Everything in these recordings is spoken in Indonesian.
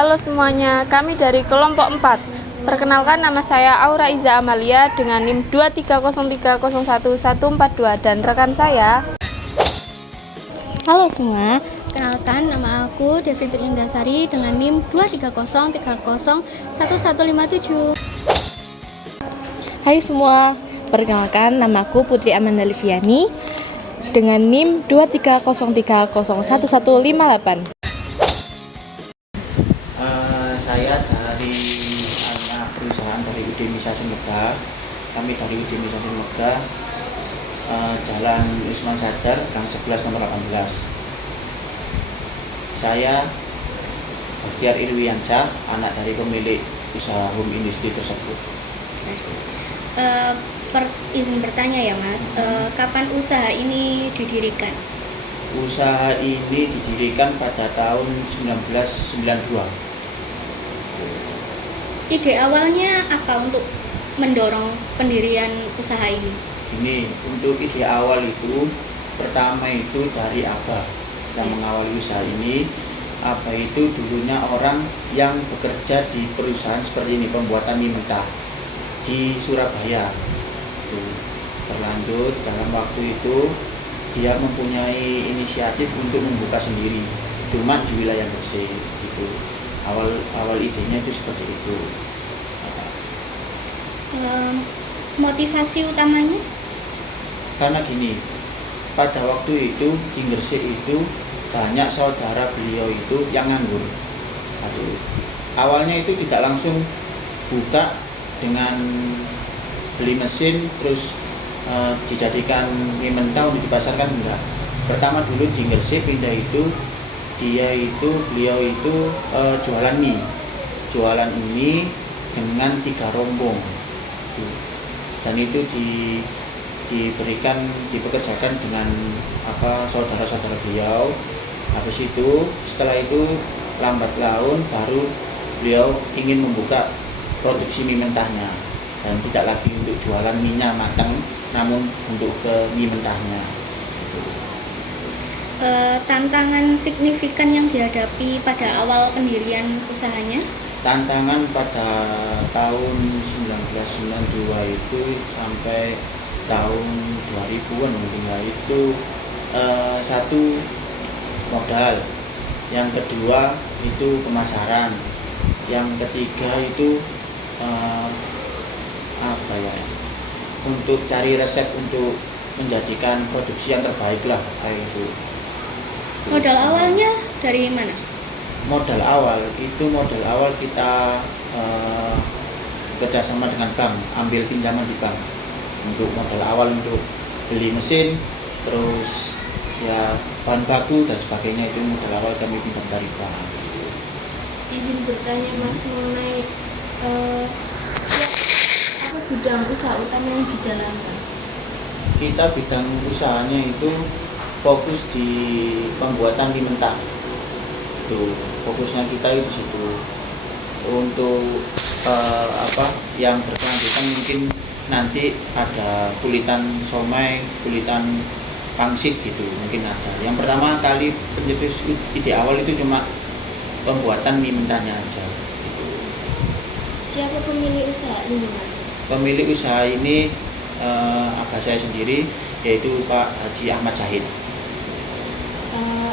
Halo semuanya, kami dari kelompok 4. Perkenalkan, nama saya Aura Iza Amalia dengan NIM 230301142 dan rekan saya. Halo semua, kenalkan nama aku Devi Indasari dengan NIM 230301157. Hai semua, perkenalkan namaku Putri Amanda Liviani dengan NIM 230301158. Saya dari anak perusahaan dari Udemisasi Megah. Kami dari Udemisasi Megah, Jalan Usman Sadar, Gang 11 nomor 18. Saya Bakhtiar Ilwiansyah, anak dari pemilik usaha home industri tersebut. Izin bertanya ya Mas, kapan usaha ini didirikan? Usaha ini didirikan pada tahun 1992. Ide awalnya apa untuk mendorong pendirian usaha ini? Ini untuk ide awal itu, pertama itu dari Abah yang mengawali usaha ini. Abah itu dulunya orang yang bekerja di perusahaan seperti ini, pembuatan mie mentah di Surabaya. Berlanjut dalam waktu itu dia mempunyai inisiatif untuk membuka sendiri, cuma di wilayah Gresik gitu. Awal idenya itu seperti itu. Motivasi utamanya? Karena gini, pada waktu itu di Gresik itu banyak saudara beliau itu yang nganggur. Awalnya itu tidak langsung buka dengan beli mesin terus dijadikan mie mentah untuk dipasarkan, enggak. Pertama dulu di Gresik pindah itu beliau itu jualan mie dengan 3 rombong dan itu dipekerjakan dengan saudara-saudara beliau. Habis itu setelah itu lambat laun baru beliau ingin membuka produksi mie mentahnya dan tidak lagi untuk jualan mie-nya matang, namun untuk ke mie mentahnya. Tantangan signifikan yang dihadapi pada awal pendirian usahanya? Tantangan pada tahun 1992 itu sampai tahun 2000-an mungkin ya, itu satu modal, yang kedua itu pemasaran, yang ketiga itu untuk cari resep untuk menjadikan produksi yang terbaik lah kayak itu. Modal awalnya dari mana? Modal awal kita kerjasama dengan bank, ambil pinjaman di bank untuk modal awal untuk beli mesin, terus ya bahan baku dan sebagainya, itu modal awal kami pinjam dari bank. Izin bertanya Mas mengenai apa bidang usaha utama yang dijalankan? Kita bidang usahanya itu fokus di pembuatan mie mentah. Itu fokusnya kita di situ. Untuk yang berkelanjutan mungkin nanti ada kulitan somai, kulitan pangsit gitu mungkin ada. Yang pertama kali pencetus ide awal itu cuma pembuatan mie mentahnya aja gitu. Siapa pemilik usaha ini Mas? Pemilik usaha ini abah saya sendiri, yaitu Pak Haji Ahmad Zahid.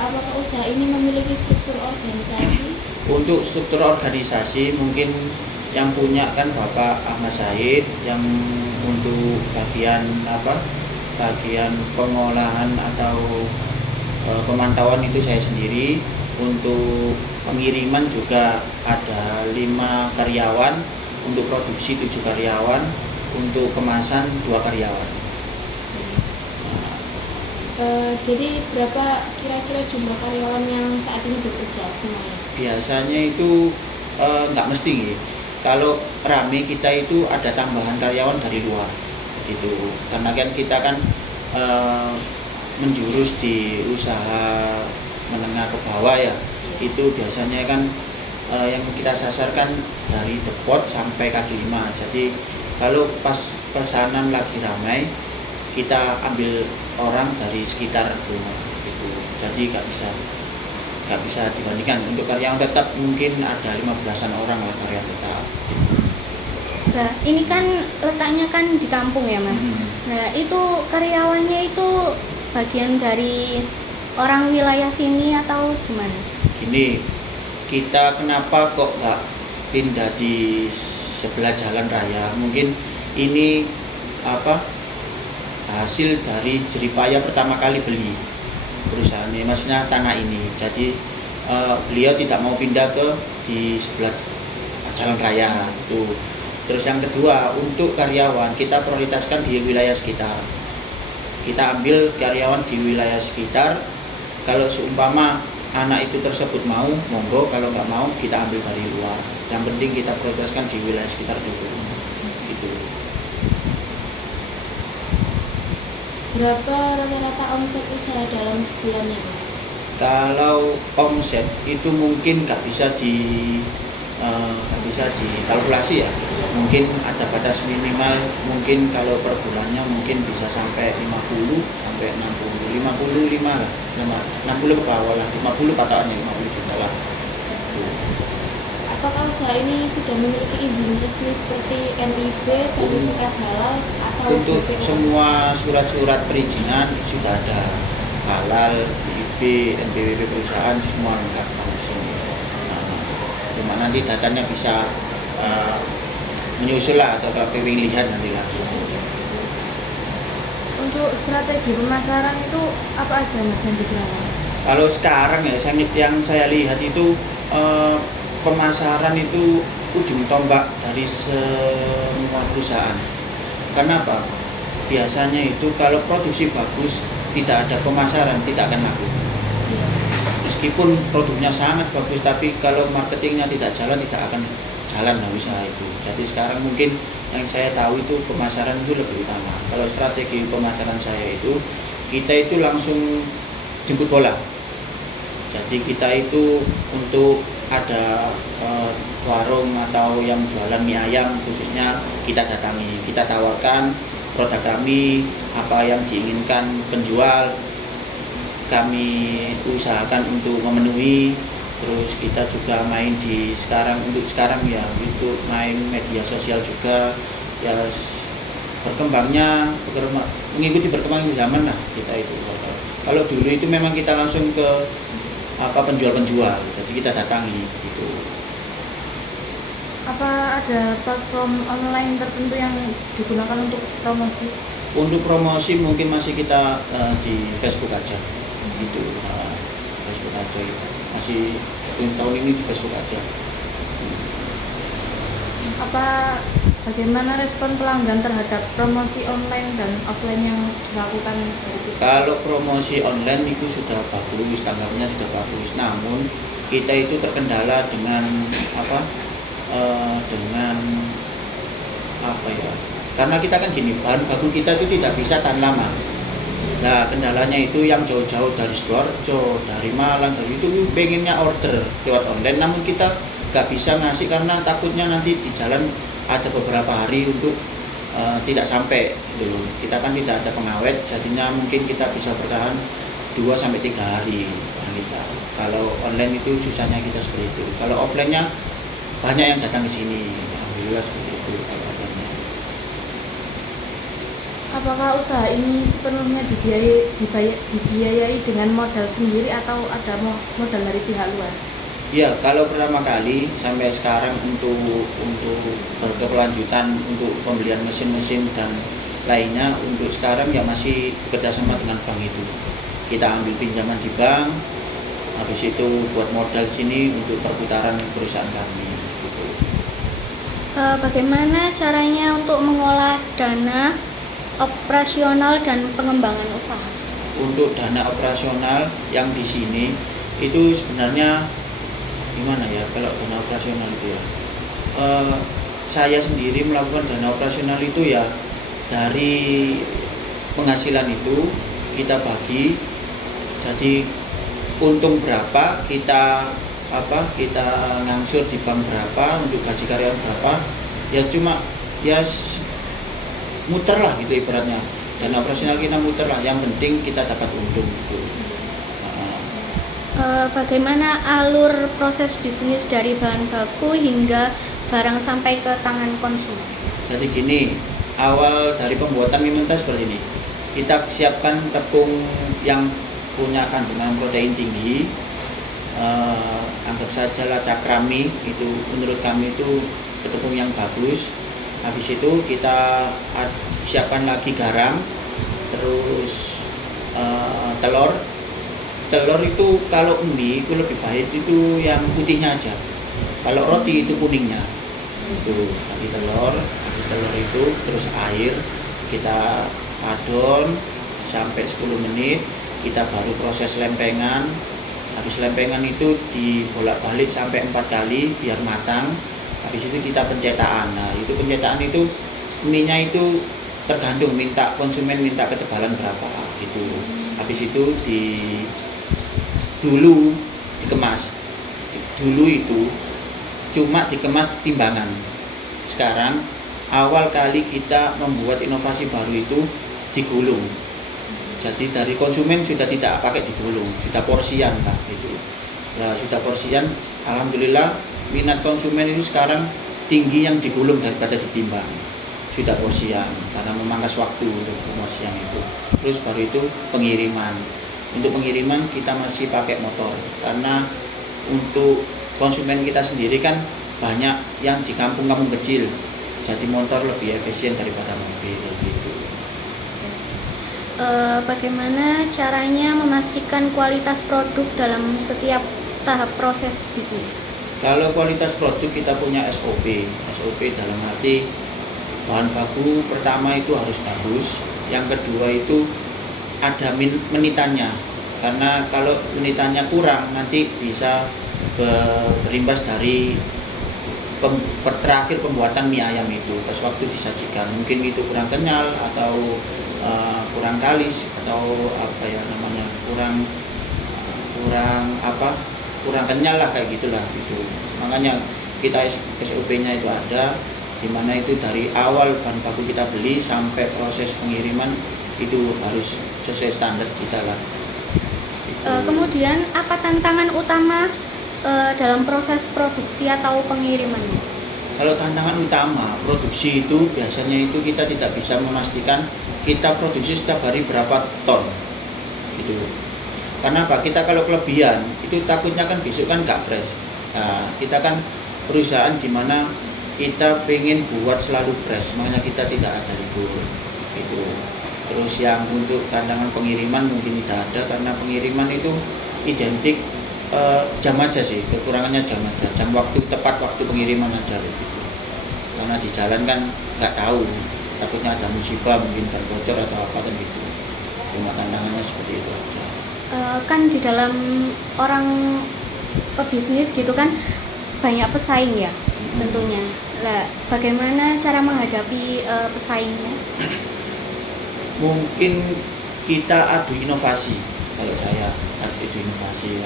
Apakah usaha ini memiliki struktur organisasi? Untuk struktur organisasi mungkin yang punya kan Bapak Ahmad Zahid, yang untuk bagian pengolahan atau pemantauan itu saya sendiri. Untuk pengiriman juga ada 5 karyawan, untuk produksi 7 karyawan, untuk kemasan 2 karyawan. Jadi berapa kira-kira jumlah karyawan yang saat ini bekerja semuanya? Biasanya itu nggak mesti nih. Kalau rame kita itu ada tambahan karyawan dari luar gitu. Karena kan kita kan menjurus di usaha menengah ke bawah ya. Itu biasanya kan yang kita sasarkan dari depot sampai kaki 5. Jadi kalau pas pesanan lagi ramai, kita ambil orang dari sekitar rumah gitu. Jadi nggak bisa nggak bisa dibandingkan. Untuk karyawan tetap mungkin ada 15-an orang lah karyawan tetap. Nah, ini kan letaknya kan di kampung ya Mas. Nah, itu karyawannya itu bagian dari orang wilayah sini atau gimana? Gini, kita kenapa kok nggak pindah di sebelah jalan raya? Mungkin ini hasil dari jeripaya pertama kali beli perusahaan ini, maksudnya tanah ini. Jadi beliau tidak mau pindah di sebelah jalan raya itu. Terus yang kedua, untuk karyawan kita prioritaskan di wilayah sekitar. Kita ambil karyawan di wilayah sekitar. Kalau seumpama anak itu tersebut mau, monggo. Kalau nggak mau, kita ambil dari luar. Yang penting kita prioritaskan di wilayah sekitar dulu. Gitu. Berapa rata-rata omset usaha dalam sebulannya, Mas? Kalau omset itu mungkin nggak bisa dikalkulasi ya. Mungkin ada batas minimal, mungkin kalau per bulannya mungkin bisa sampai 50 sampai 60, 55 lah, 60 ke bawah lah, 50 patokannya 50 juta lah. Apakah usaha ini sudah memiliki izin resmi seperti NIB, sertifikat halal, atau Untuk BPOM? semua surat-surat perizinan sudah ada, halal, NIB, NPWP perusahaan semua lengkap langsung. Cuma nanti datanya bisa menyusul lah atau kalau pengen lihat nanti lah. Untuk strategi pemasaran itu apa aja Mas yang digunakan? Kalau sekarang ya yang saya lihat itu pemasaran itu ujung tombak dari semua perusahaan. Kenapa? Biasanya itu kalau produksi bagus tidak ada pemasaran tidak akan laku. Meskipun produknya sangat bagus tapi kalau marketingnya tidak jalan tidak akan jalan usaha itu. Jadi sekarang mungkin yang saya tahu itu pemasaran itu lebih utama. Kalau strategi pemasaran saya itu kita itu langsung jemput bola. Jadi kita itu untuk ada warung atau yang jualan mie ayam khususnya kita datangi, kita tawarkan produk kami, apa yang diinginkan penjual kami usahakan untuk memenuhi. Terus kita juga main untuk sekarang ya itu main media sosial juga ya, mengikuti perkembangan zaman lah kita itu. Kalau dulu itu memang kita langsung ke penjual-penjual, jadi kita datangi gitu. Apa ada platform online tertentu yang digunakan untuk promosi? Untuk promosi mungkin masih kita di Facebook aja gitu. Facebook aja gitu. Masih tahun ini di Facebook aja. Bagaimana respon pelanggan terhadap promosi online dan offline yang dilakukan dari pusat? Kalau promosi online itu sudah bagus, tanggapnya sudah bagus. Namun kita itu terkendala dengan karena kita kan gini, bahan baku kita itu tidak bisa tahan lama. Nah kendalanya itu yang jauh-jauh dari Sidoarjo, dari Malang, dari itu pengennya order lewat online, namun kita nggak bisa ngasih karena takutnya nanti di jalan ada beberapa hari untuk tidak sampai gitu loh. Kita kan tidak ada pengawet, jadinya mungkin kita bisa bertahan 2-3 hari kita. Kalau online itu susahnya kita seperti itu. Kalau offline-nya banyak yang datang ke sini, alhamdulillah seperti itu kalau offline-nya. Apakah usaha ini sepenuhnya dibiayai dengan modal sendiri atau ada modal dari pihak luar? Ya, kalau pertama kali sampai sekarang untuk berkelanjutan untuk pembelian mesin-mesin dan lainnya untuk sekarang ya masih bekerjasama dengan bank itu. Kita ambil pinjaman di bank, habis itu buat modal sini untuk perputaran perusahaan kami. Gitu. Bagaimana caranya untuk mengolah dana operasional dan pengembangan usaha? Untuk dana operasional yang di sini itu sebenarnya gimana ya kalau dana operasional itu ya, saya sendiri melakukan dana operasional itu ya dari penghasilan itu kita bagi, jadi untung berapa kita ngangsur di bank berapa, untuk gaji karyawan berapa, ya cuma ya muter lah gitu ibaratnya, dana operasional kita muter lah, yang penting kita dapat untung gitu. bagaimana alur proses bisnis dari bahan baku hingga barang sampai ke tangan konsumen? Jadi gini, awal dari pembuatan mie mentah seperti ini. Kita siapkan tepung yang punya kandungan protein tinggi. Anggap saja lah Cakrami, itu menurut kami itu tepung yang bagus. Habis itu kita siapkan lagi garam, terus telur itu kalau mie itu lebih baik itu yang putihnya aja, kalau roti itu kuningnya. Itu lagi telur, habis telur itu terus air, kita adon sampai 10 menit, kita baru proses lempengan. Habis lempengan itu dibolak-balik sampai 4 kali biar matang. Habis itu kita pencetakan. Nah, itu pencetakan itu mie-nya itu tergantung konsumen minta ketebalan berapa gitu. Habis itu dulu dikemas. Dulu itu cuma dikemas timbangan. Sekarang awal kali kita membuat inovasi baru itu digulung. Jadi dari konsumen sudah tidak pakai digulung, sudah porsian lah gitu. Nah, sudah porsian, alhamdulillah minat konsumen itu sekarang tinggi yang digulung daripada ditimbang. Sudah porsian karena memangkas waktu untuk pemorsian itu. Terus baru itu pengiriman. Untuk pengiriman kita masih pakai motor karena untuk konsumen kita sendiri kan banyak yang di kampung-kampung kecil. Jadi motor lebih efisien daripada mobil gitu. Bagaimana caranya memastikan kualitas produk dalam setiap tahap proses bisnis? Kalau kualitas produk kita punya SOP dalam arti bahan baku pertama itu harus bagus, yang kedua itu ada menitannya, karena kalau menitannya kurang nanti bisa berimbas dari terakhir pembuatan mie ayam itu pas waktu disajikan, mungkin itu kurang kenyal atau kurang kalis atau apa ya namanya kurang kenyal lah kayak gitulah gitu. Makanya kita SOP-nya itu ada, dimana itu dari awal bahan baku kita beli sampai proses pengiriman itu harus sesuai standar kita lah. Kemudian apa tantangan utama dalam proses produksi atau pengiriman? Kalau tantangan utama produksi itu biasanya itu kita tidak bisa memastikan kita produksi setiap hari berapa ton gitu. Karena apa? Kita kalau kelebihan itu takutnya kan besok kan nggak fresh. Nah, kita kan perusahaan di mana kita pengen buat selalu fresh, makanya kita tidak ada libur gitu. Terus yang untuk tantangan pengiriman mungkin tidak ada karena pengiriman itu identik jam aja sih, kekurangannya jam aja, tepat waktu pengiriman aja gitu. Karena di jalan kan nggak tahu, takutnya ada musibah mungkin ban bocor atau apa kan gitu. Cuma tantangannya seperti itu aja. Kan di dalam orang pebisnis gitu kan banyak pesaing ya tentunya. Lah, bagaimana cara menghadapi pesaingnya? Mungkin kita adu inovasi, kalau saya adu inovasi.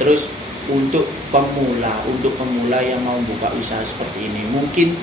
Terus untuk pemula yang mau buka usaha seperti ini, mungkin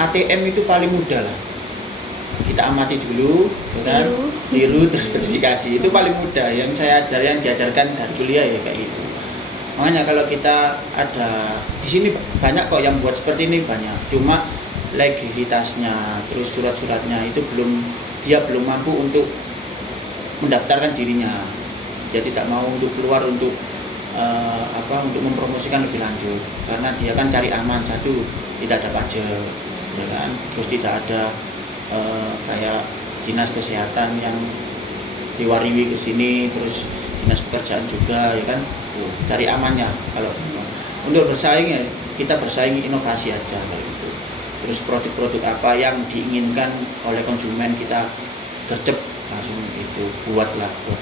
ATM itu paling mudah lah. Kita amati dulu, kan? Tiru terus verifikasi, itu paling mudah. Yang saya diajarkan dari kuliah ya kayak gitu. Makanya kalau kita ada di sini banyak kok yang buat seperti ini banyak. Cuma legalitasnya, terus surat-suratnya itu dia belum mampu untuk mendaftarkan dirinya. Dia tidak mau untuk keluar untuk untuk mempromosikan lebih lanjut. Karena dia kan cari aman, satu tidak ada pajak, ya kan? Terus tidak ada kayak dinas kesehatan yang diwariwi ke sini, terus dinas pekerjaan juga, ya kan? Tuh, cari amannya. Kalau untuk bersaing ya kita bersaing inovasi aja kayak gitu. Terus produk-produk apa yang diinginkan oleh konsumen kita gercep langsung itu buat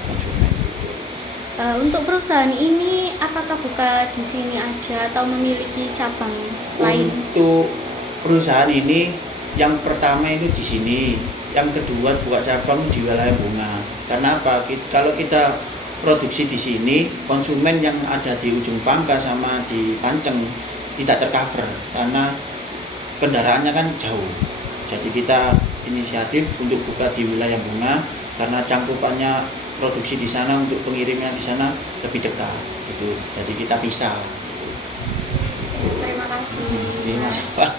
konsumen gitu. Untuk perusahaan ini apakah buka di sini aja atau memiliki cabang lain? Untuk perusahaan ini yang pertama itu di sini, yang kedua buka cabang di wilayah Bunga. Karena apa? Kalau kita produksi di sini, konsumen yang ada di ujung Pangka sama di Panceng tidak tercover karena kendaraannya kan jauh. Jadi kita inisiatif untuk buka di wilayah Bunga karena cangkupannya produksi di sana untuk pengirimnya di sana lebih dekat gitu. Jadi kita pisah. Terima kasih. Jadi masalah.